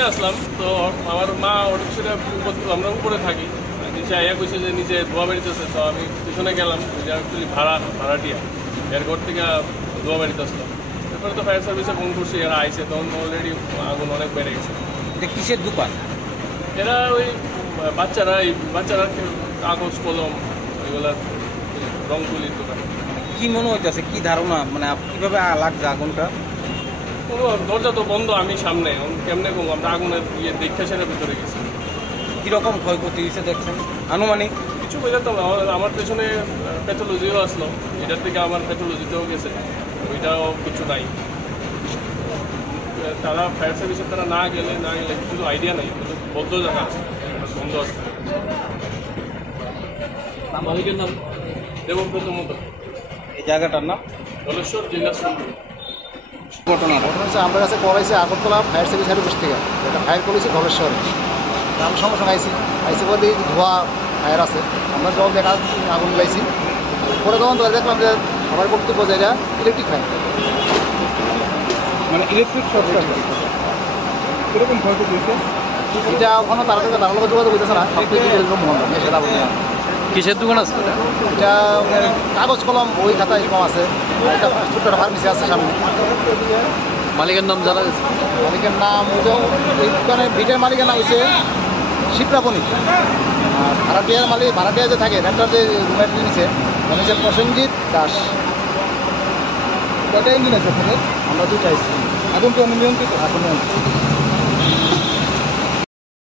দোকানে আসলাম, তো আমার মা অটোরিক্সাটা আমরা উপরে থাকি, নিচে আইয়া কইছে যে নিচে ধোয়া বেরিতেছে। তো আমি পিছনে গেলাম, যে অ্যাকচুয়ালি ভাড়াটিয়া এর ঘর থেকে ধোয়া বেরিতে আসলাম। তারপরে তো ফায়ার সার্ভিসে ফোন করছি, এরা আইসে, তখন অলরেডি আগুন অনেক বেড়ে গেছে। এটা কিসের দোকান? এরা ওই বাচ্চারা কাগজ কলম ওইগুলার রং তুলির দোকান। কি মনে হইতেছে, কি ধারণা, মানে কিভাবে লাগছে আগুনটা? কোনো দরজা তো বন্ধ, আমি সামনে, কেমনে কম আমরা আগুনের দেখে সেটা ভিতরে গেছি। কিরকম ক্ষয়ক্ষতি হয়েছে দেখছেন আনুমানিক? কিছু বোঝাতাম না, আমার পেছনে প্যাথোলজিও আসলো, এটার থেকে আমার প্যাথোলজিতেও গেছে, ওইটাও কিছু নাই। তারা ফায়ার সার্ভিসের তারা না গেলে কিছু আইডিয়া নাই, বদ্ধ জায়গা আছে, বন্ধ আছে। মালিকের নাম দেবব্রত মতো। এই জায়গাটার নাম ধলেশ্বর জেলা ঘটনা হচ্ছে আমার কাছে কল আইসে আগরতলা ফায়ার সার্ভিস অফিস থেকে, এটা ফায়ার করেছি ধলেশ্বরে। আমি সঙ্গে সঙ্গে আইসি করে দেখি ধোয়া ফায়ার আছে, আমরা জল দেখা আগুন লাইছি। পরে তখন তো দেখলাম যে আমার বক্তব্য যে এটা ইলেকট্রিক ফায়ার, মানে ইলেকট্রিক শর্ট সার্কিট। কীরকম ক্ষয়ক্ষতি হয়েছে? এটা ওখানে তার থেকে তার লোক যোগাযোগ হইতেছে না, সব কিছু এরকম মনে হয় সেটা বলতে। কিসের দোকান আছে এটা কাগজ কলম বই খাতা এরকম আছে, একটা ছোট্ট একটা ফার্মেসি আছে সামনে। মালিকের নাম জানা গেছে? মালিকের নাম এই দোকানের ভিটের মালিকের নাম হচ্ছে শিপ্রাপনি। আর ভাড়াটিয়া যে থাকে রেন্টার যে রুমের নিচে মানে হচ্ছে প্রসেনজিৎ দাস। কয়টা ইঞ্জিন আছে আপনাদের? আমরা দুইটা আইসি, আগুন কি নিয়ন্ত্রিত? এখন